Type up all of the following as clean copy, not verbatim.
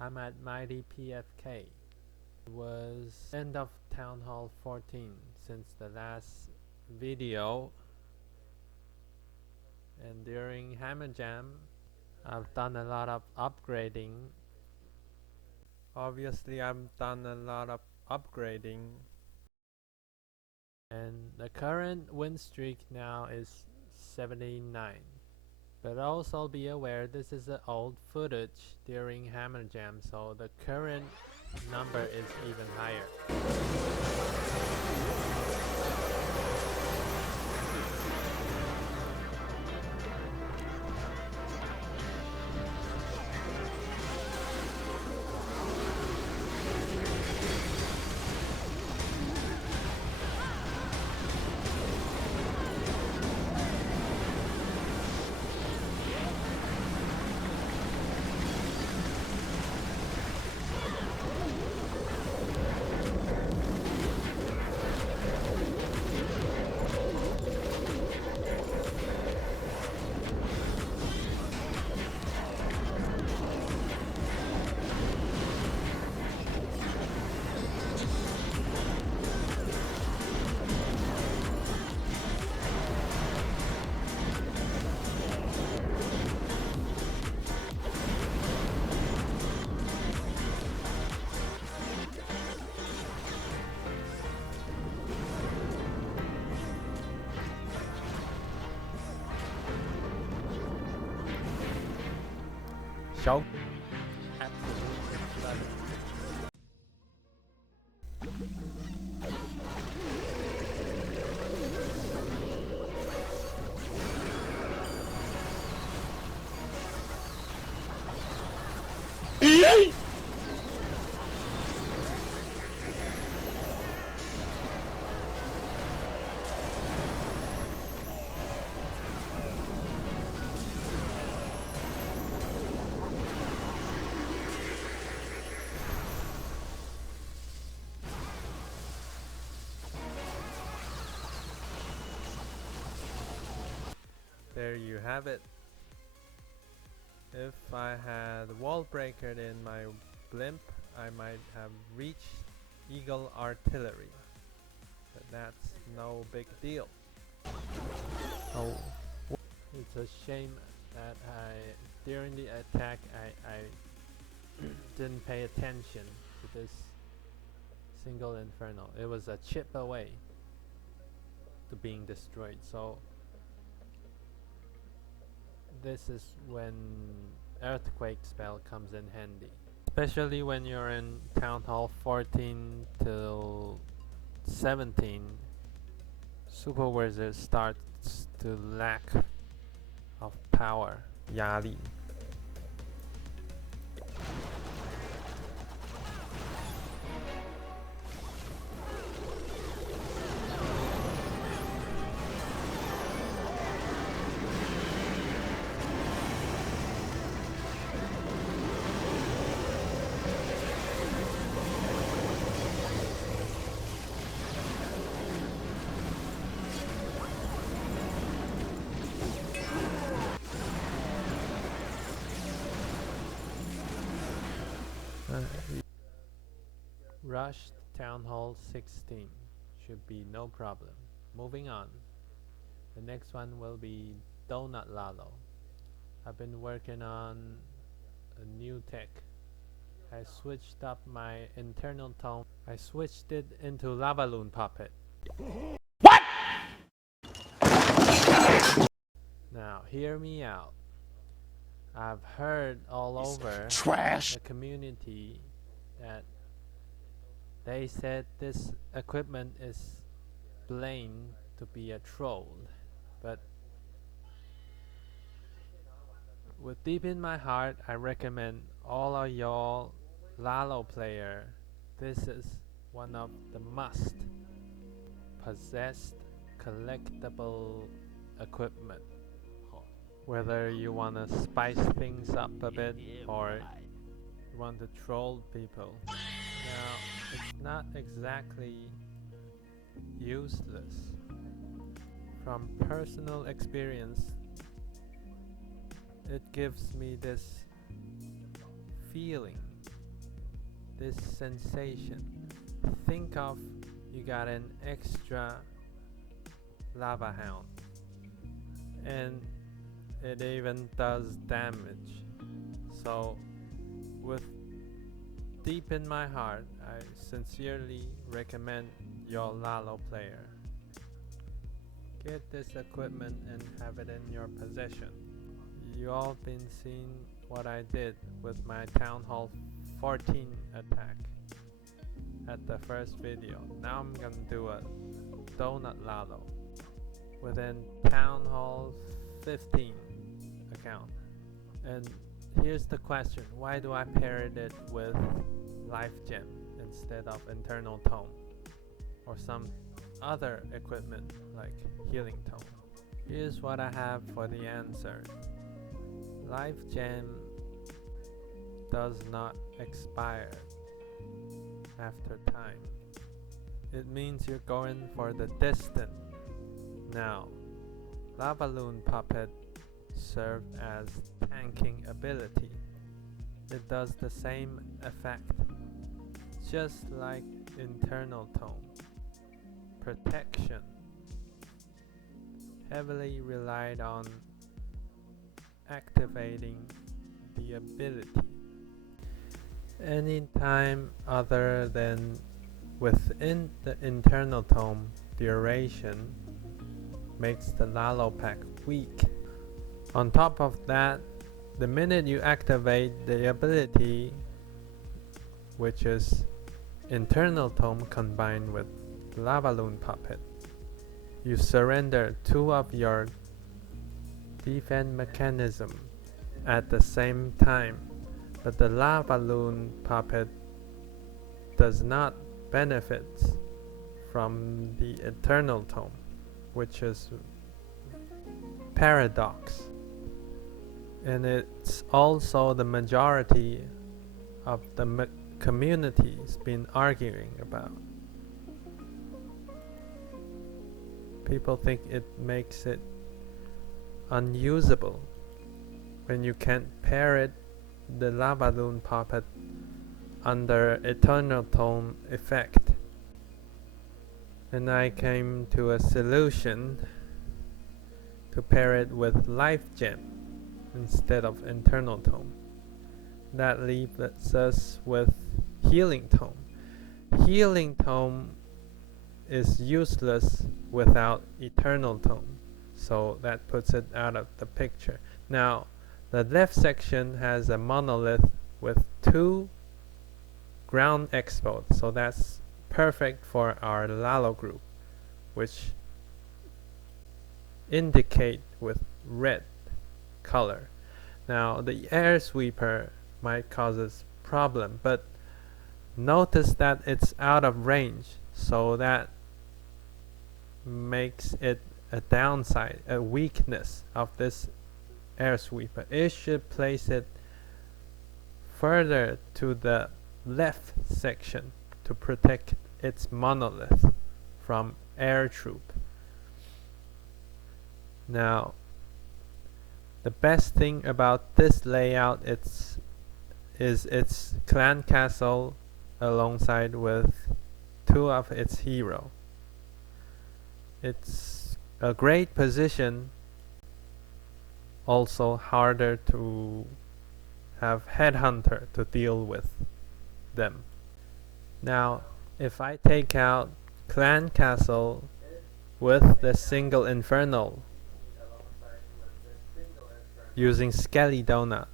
I'm at Mighty PFK. It was end of Town Hall 14 since the last video, and during Hammer Jam I've done a lot of upgrading. Obviously I've done a lot of upgrading, and the current win streak now is 79. But also be aware this is the old footage during Hammer Jam, so the current number is even higher. Show. There you have it. If I had wall breakered in my blimp, I might have reached Eagle Artillery, but that's no big deal. Oh, it's a shame that during the attack I didn't pay attention to this single inferno. It was a chip away to being destroyed, so this is when earthquake spell comes in handy, especially when you're in Town Hall 14 till 17. Super Wizard starts to lack of power. 压力。Rush Town Hall 16 should be no problem. Moving on. The next one will be Donut Lalo. I've been working on a new tech. I switched up my internal tone. I switched it into Lava Loon Puppet. What? Now hear me out. I've heard all over trash the community that they said this equipment is blamed to be a troll, but with deep in my heart, I recommend all of y'all Lalo player. This is one of the must possessed collectible equipment. Whether you want to spice things up a bit or you want to troll people. Now, it's not exactly useless. From personal experience, it gives me this feeling, this sensation. Think of you got an extra lava hound and it even does damage. So with deep in my heart, I sincerely recommend your Lalo player. Get this equipment and have it in your possession. You all been seeing what I did with my Town Hall 14 attack at the first video. Now I'm gonna do a donut Lalo within Town Hall 15 account. And here's the question, why do I pair it with life gem instead of internal tome or some other equipment like healing tome? Here's what I have for the answer. Life gem does not expire after time. It means you're going for the distant. Now, Lavaloon Puppet served as tanking ability. It does the same effect, just like internal tome. Protection heavily relied on activating the ability. Anytime other than within the internal tome duration makes the Lalo pack weak. On top of that, the minute you activate the ability, which is internal tome combined with Lavaloon Puppet, you surrender 2 of your defense mechanism at the same time, but the Lavaloon Puppet does not benefit from the eternal tome, which is paradox, and it's also the majority of the community's been arguing about. People think it makes it unusable when you can't pair it the Lavaloon Puppet under eternal tome effect. And I came to a solution to pair it with life gem instead of internal tome. That leaves us with healing tome. Healing tome is useless without eternal tome, so that puts it out of the picture. Now the left section has a monolith with 2 ground expodes, so that's perfect for our Lalo group, which indicate with red color. Now the air sweeper might cause us problem, but notice that it's out of range, so that makes it a downside, a weakness of this air sweeper. It should place it further to the left section to protect its monolith from air troop. Now the best thing about this layout is its clan castle alongside with 2 of its hero. It's a great position, also harder to have headhunter to deal with them. Now if I take out clan castle with the single infernal using skellydonut,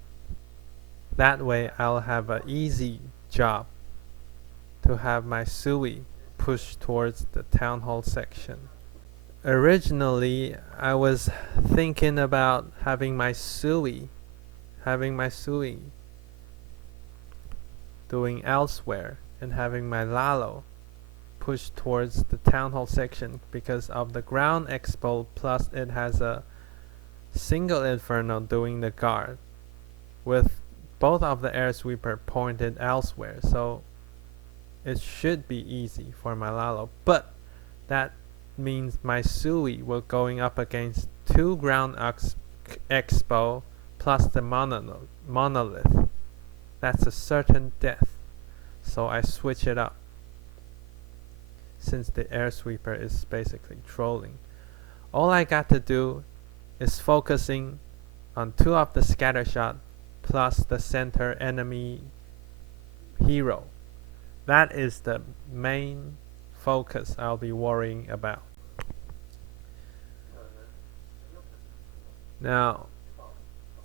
that way I'll have an easy job to have my Sui push towards the town hall section. Originally, I was thinking about having my Sui doing elsewhere and having my lalo push towards the town hall section because of the ground expo, plus it has a single inferno doing the guard with both of the air sweeper pointed elsewhere, so it should be easy for my lalo. But that means my Sui will going up against 2 ground expo plus the monolith. That's a certain death, so I switch it up since the air sweeper is basically trolling. All I got to do is focusing on 2 of the scatter shot plus the center enemy hero. That is the main focus I'll be worrying about. Now,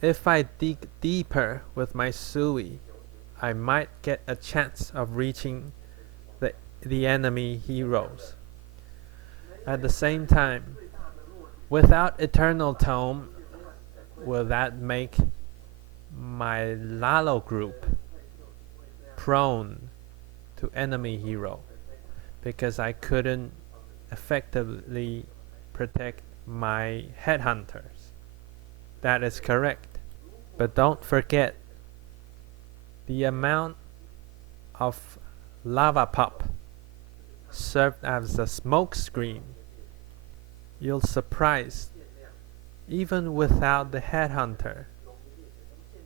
if I dig deeper with my Sui, I might get a chance of reaching the enemy heroes. At the same time, without Eternal Tome, will that make my lalo group prone to enemy hero? Because I couldn't effectively protect my headhunters. That is correct. But don't forget the amount of lava pop served as a smoke screen. You'll surprise, even without the headhunter,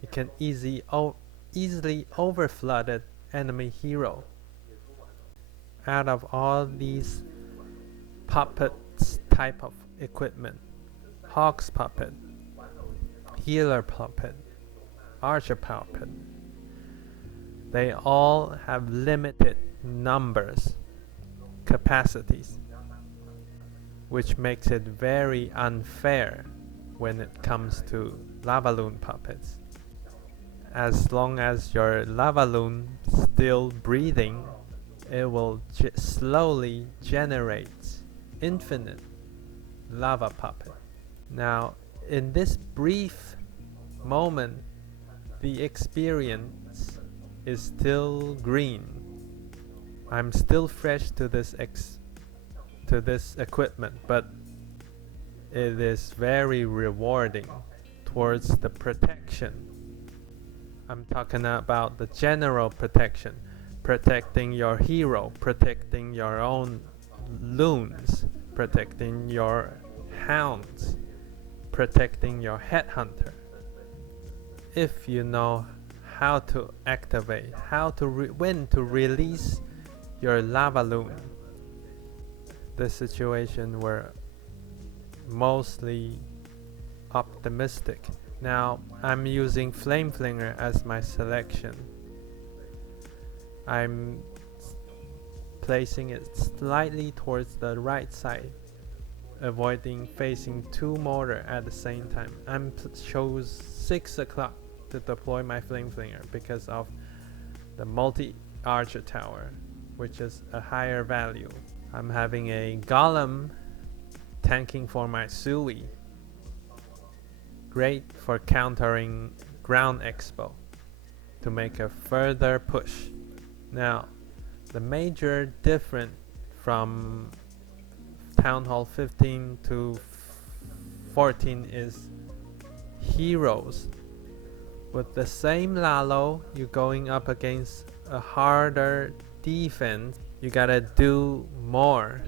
you can easily overflood an enemy hero. Out of all these puppets type of equipment, Hawk's puppet, Healer puppet, Archer puppet, they all have limited numbers, capacities, which makes it very unfair when it comes to Lavaloon puppets. As long as your Lavaloon still breathing, it will slowly generate infinite lava puppet. Now, in this brief moment, the experience is still green. I'm still fresh to this equipment, but it is very rewarding towards the protection. I'm talking about the general protection, protecting your hero, protecting your own loons, protecting your hounds, protecting your headhunter. If you know how to activate, when to release your Lavaloon, the situation were mostly optimistic. Now I'm using Flame Flinger as my selection. I'm placing it slightly towards the right side, avoiding facing 2 mortar at the same time. I chose 6 o'clock to deploy my Flame Flinger because of the multi-archer tower, which is a higher value. I'm having a golem tanking for my Sui. Great for countering ground expo to make a further push. Now, the major difference from Town Hall 15 to 14 is heroes. With the same lalo, you're going up against a harder defense. You gotta do more,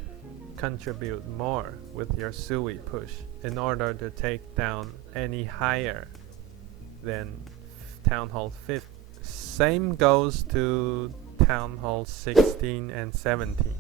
contribute more with your Sui push in order to take down any higher than Town Hall 15. Same goes to Town Hall 16 and 17.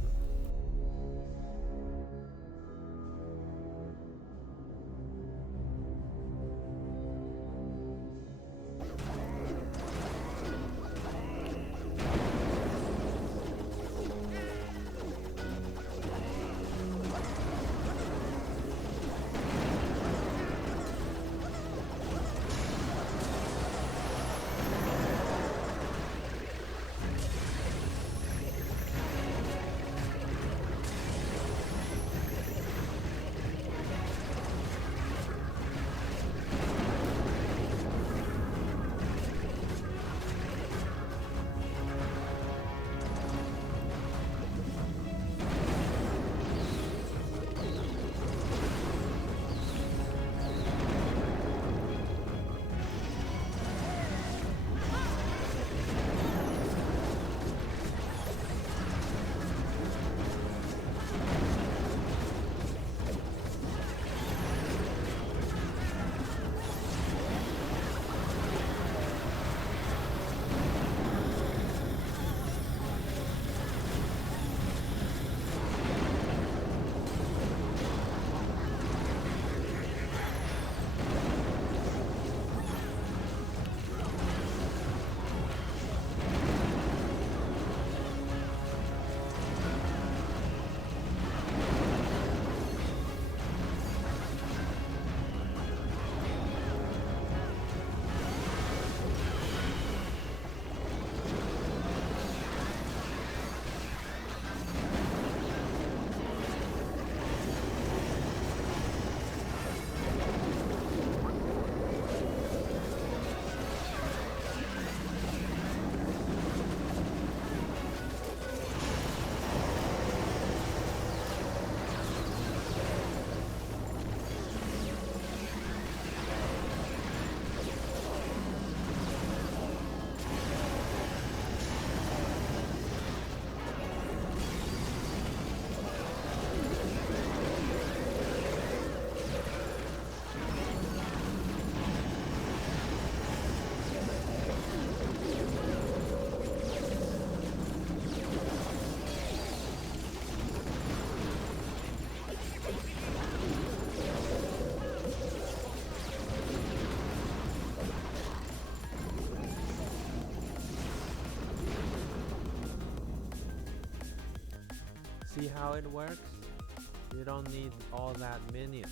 See how it works? You don't need all that minion.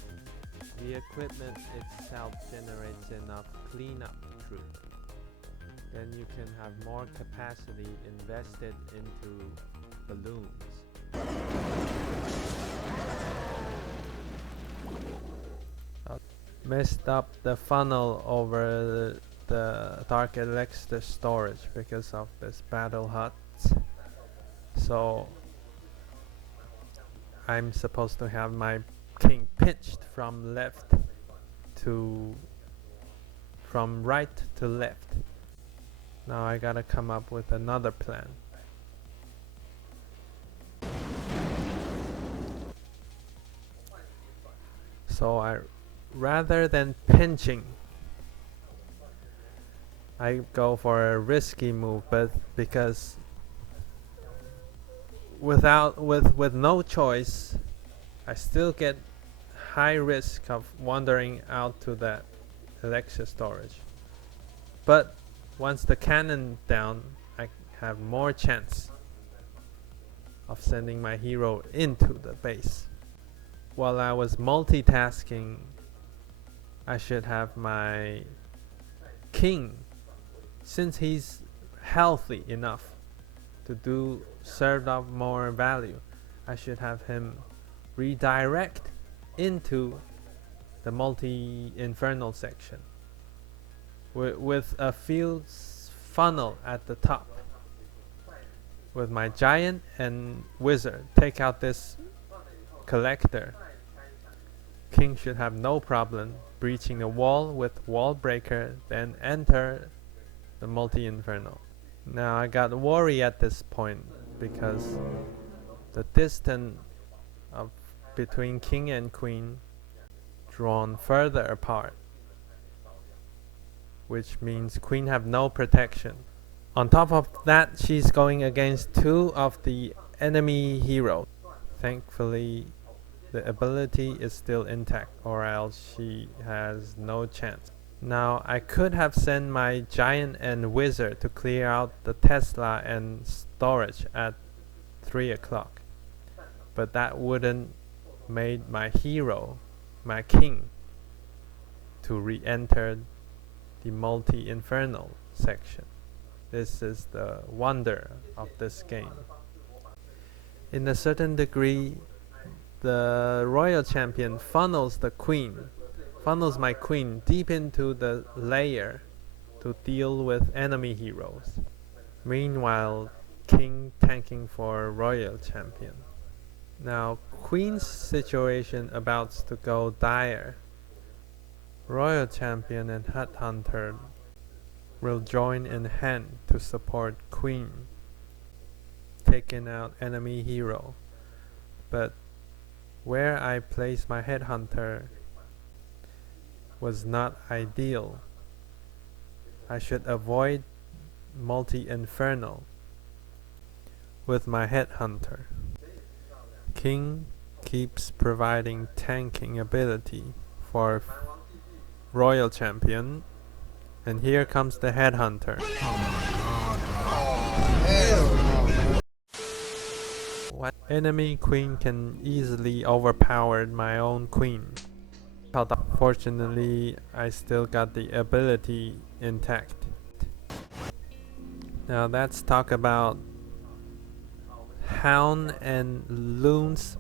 The equipment itself generates enough cleanup troop. Then you can have more capacity invested into balloons. Messed up the funnel over the dark elixir storage because of this battle hut. So I'm supposed to have my king pitched from right to left. Now I gotta come up with another plan. So rather than pinching, I go for a risky move, but because with no choice, I still get high risk of wandering out to that elixir storage. But once the cannon down, I have more chance of sending my hero into the base. While I was multitasking, I should have my king, since he's healthy enough to serve up more value, I should have him redirect into the multi-infernal section with a field funnel at the top. With my giant and wizard take out this collector, king should have no problem breaching the wall with wall breaker, then enter the multi-infernal. Now I got worry at this point because the distance between king and queen drawn further apart, which means queen have no protection. On top of that, she's going against two of the enemy heroes. Thankfully, the ability is still intact, or else she has no chance. Now I could have sent my giant and wizard to clear out the Tesla and storage at 3 o'clock, but that wouldn't made my hero, my king, to re-enter the multi-infernal section. This is the wonder of this game. In a certain degree, the royal champion funnels my queen deep into the layer to deal with enemy heroes. Meanwhile, king tanking for royal champion. Now, queen's situation about to go dire. Royal champion and headhunter will join in hand to support queen, taking out enemy hero. But where I place my headhunter was not ideal. I should avoid multi-infernal with my headhunter. King keeps providing tanking ability for royal champion, and here comes the headhunter. What enemy queen can easily overpower my own queen. Fortunately, I still got the ability intact. Now let's talk about hound and loon's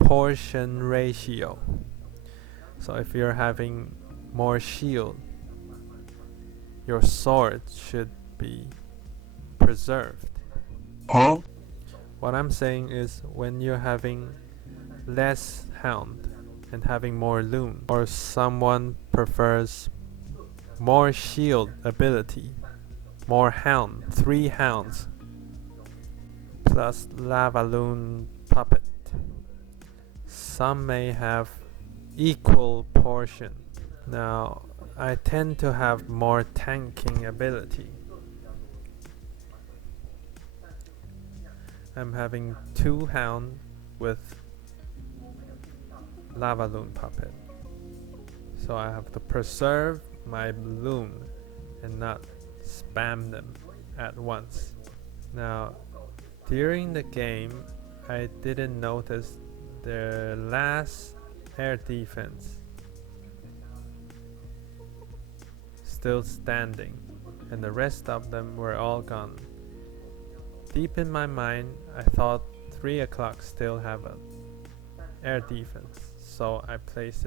portion ratio. So if you're having more shield, your sword should be preserved. Huh? What I'm saying is, when you're having less hound and having more loon, or someone prefers more shield ability, more hound, 3 hounds plus lava loon puppet, some may have equal portion. Now I tend to have more tanking ability. I'm having 2 hound with lava loon puppet, so I have to preserve my loon and not spam them at once. Now during the game, I didn't notice their last air defense still standing, and the rest of them were all gone. Deep in my mind, I thought 3 o'clock still have an air defense, so I placed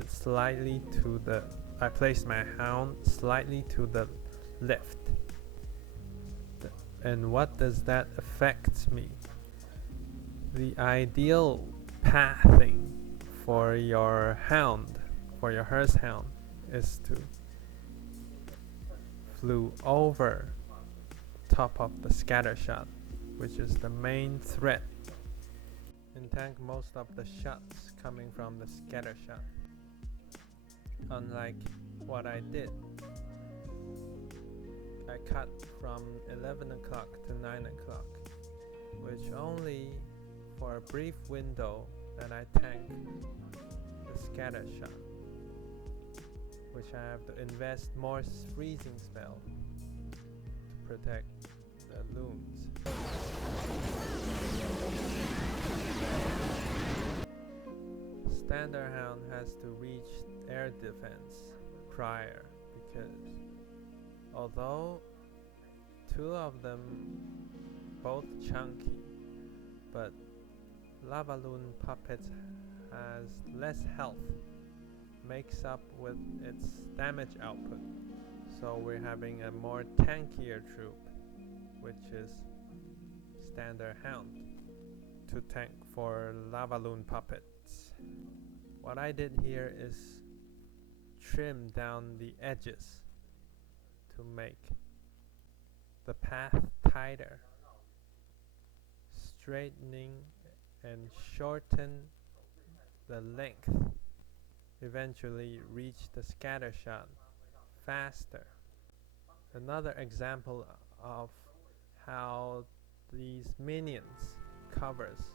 my hound slightly to the left. And what does that affect me? The ideal pathing for your hound, for your hearse hound, is to flew over top of the scatter shot, which is the main threat, and tank most of the shots coming from the scatter shot. Unlike what I did, I cut from 11 o'clock to 9 o'clock, which only for a brief window that I tank the scatter shot, which I have to invest more freezing spell to protect the loons. Standard hound has to reach air defense prior, because although 2 of them both chunky, but lava loon puppets has less health, makes up with its damage output, so we're having a more tankier troop, which is standard hound, to tank for lava loon puppets. What I did here is trim down the edges to make the path tighter, straightening and shorten the length, eventually reach the scatter shot faster. Another example of how these minions covers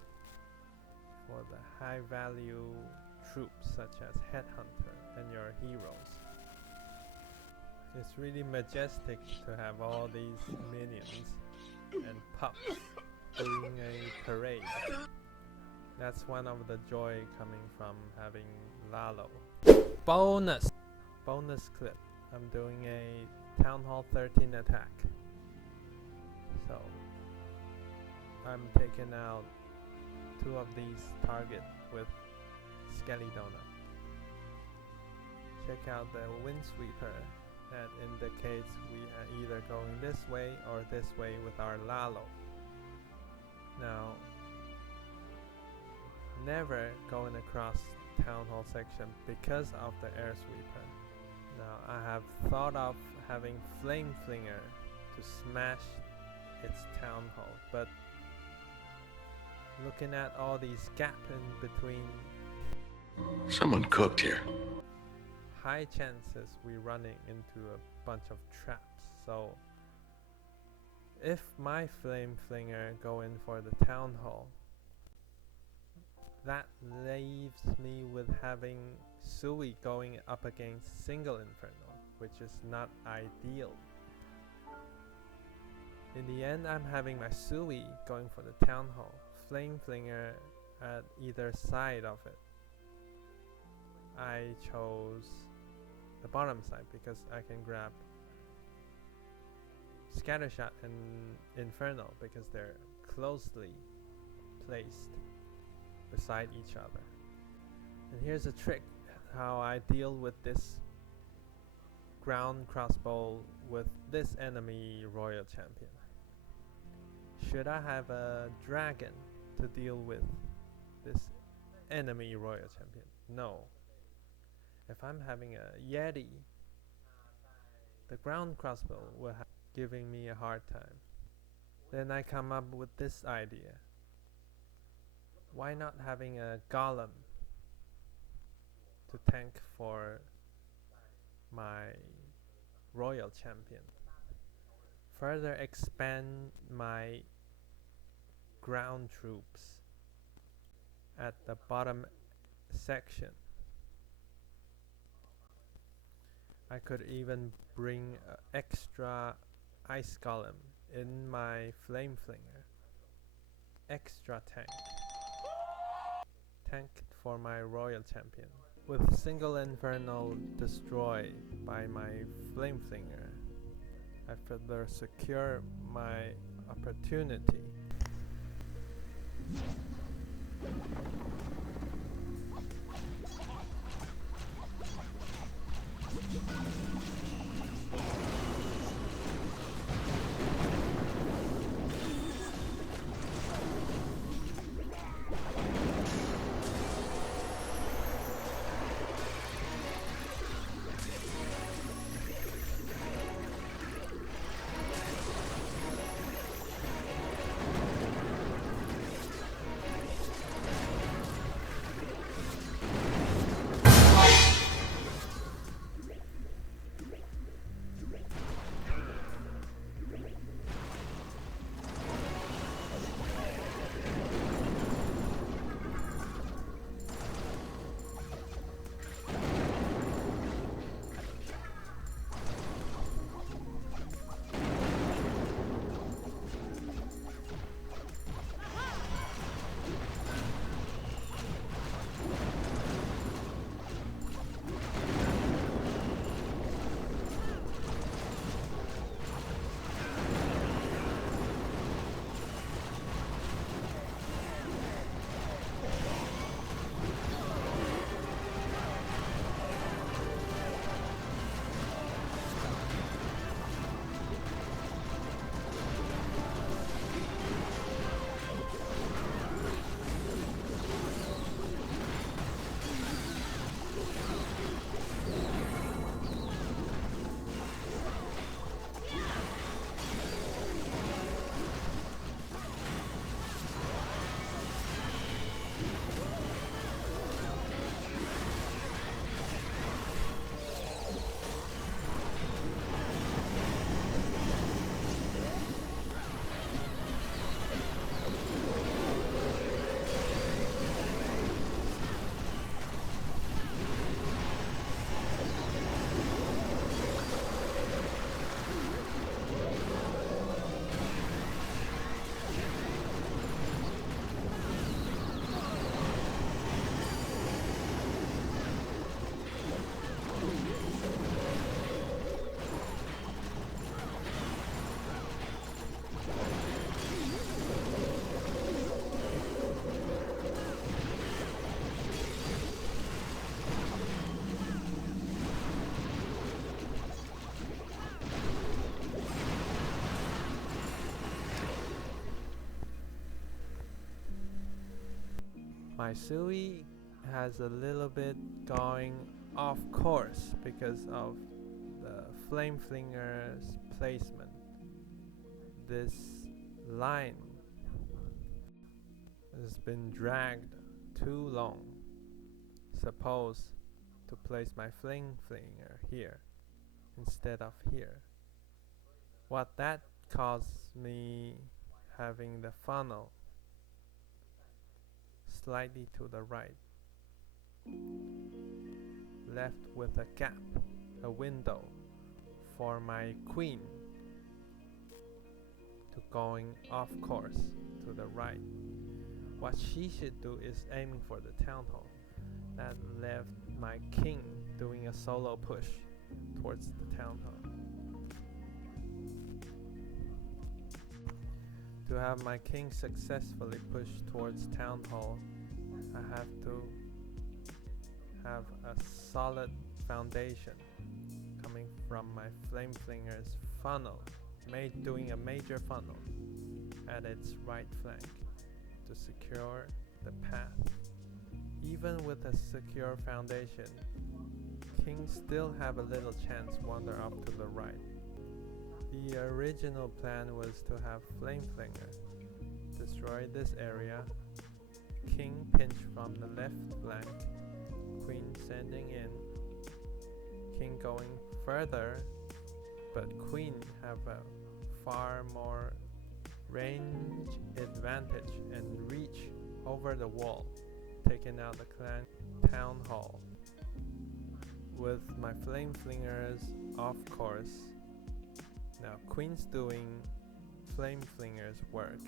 for the high value troops such as Headhunter and your heroes. It's really majestic to have all these minions and pups doing a parade. That's one of the joy coming from having Lalo. Bonus clip. I'm doing a Town Hall 13 attack. So I'm taking out 2 of these targets with skellydonut. Check out the windsweeper that indicates we are either going this way or this way with our Lalo. Now, never going across Town Hall section because of the air sweeper. Now I have thought of having Flame Flinger to smash its Town Hall, but looking at all these gaps in between, someone cooked here. High chances we running into a bunch of traps. So if my Flame Flinger go in for the Town Hall, that leaves me with having Sui going up against single Inferno, which is not ideal. In the end, I'm having my Sui going for the Town Hall, Flame Flinger at either side of it. I chose the bottom side because I can grab Scattershot and Inferno because they're closely placed beside each other. And here's a trick how I deal with this ground crossbow with this enemy royal champion. Should I have a dragon to deal with this enemy royal champion? No. If I'm having a Yeti, the ground crossbow will have giving me a hard time. Then I come up with this idea. Why not having a golem to tank for my royal champion? Further expand my ground troops at the bottom section. I could even bring extra ice golem in my flame flinger. Extra tank. tank for my royal champion. With single inferno destroyed by my flame flinger, I further secure my opportunity. My Sui has a little bit going off course because of the flame flinger's placement. This line has been dragged too long. Suppose to place my flame flinger here instead of here. What that caused me having the funnel slightly to the right, left with a gap, a window for my queen to going off course to the right. What she should do is aiming for the town hall. That left my king doing a solo push towards the town hall. To have my king successfully push towards town hall, I have to have a solid foundation coming from my flame flinger's funnel, doing a major funnel at its right flank to secure the path. Even with a secure foundation, kings still have a little chance wander up to the right. The original plan was to have flame flinger destroy this area, king pinch from the left flank, queen sending in, king going further, but queen have a far more range advantage and reach over the wall, taking out the clan town hall. With my flame flingers off course, now queen's doing flame flinger's work.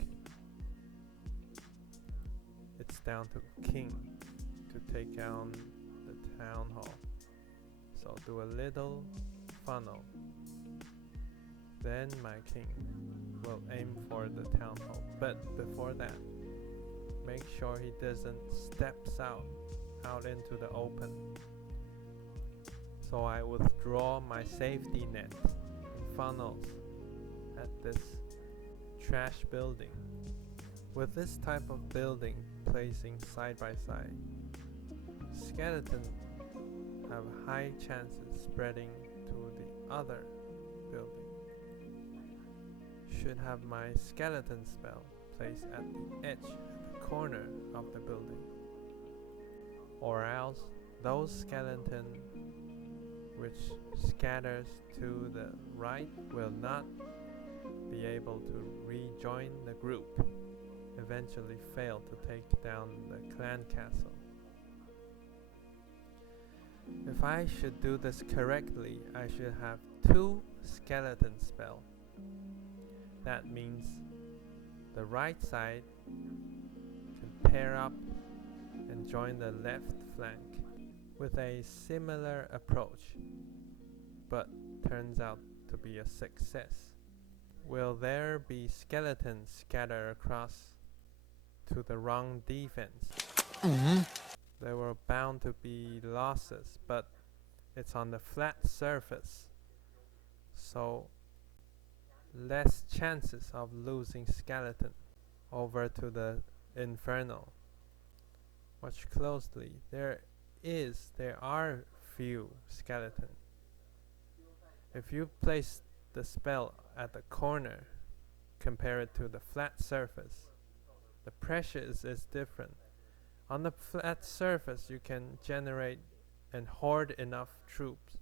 It's down to king to take on the town hall. So do a little funnel. Then my king will aim for the town hall. But before that, make sure he doesn't steps out into the open. So I withdraw my safety net and funnels at this trash building. With this type of building placing side by side, skeletons have high chances spreading to the other building. Should have my skeleton spell placed at the edge, at the corner of the building, or else those skeletons which scatters to the right will not be able to rejoin the group, eventually fail to take down the clan castle. If I should do this correctly, I should have 2 skeleton spells. That means the right side can pair up and join the left flank with a similar approach, but turns out to be a success. Will there be skeletons scattered across to the wrong defense? There were bound to be losses, but it's on the flat surface, so less chances of losing skeleton over to the infernal. Watch closely. There are few skeletons. If you place the spell at the corner, compare it to the flat surface, the pressure is different. On the flat surface, you can generate and hoard enough troops,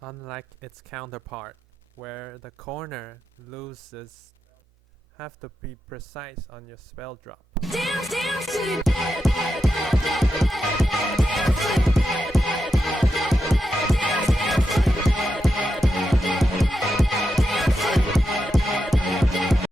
unlike its counterpart, where the corner loses. Have to be precise on your spell drop.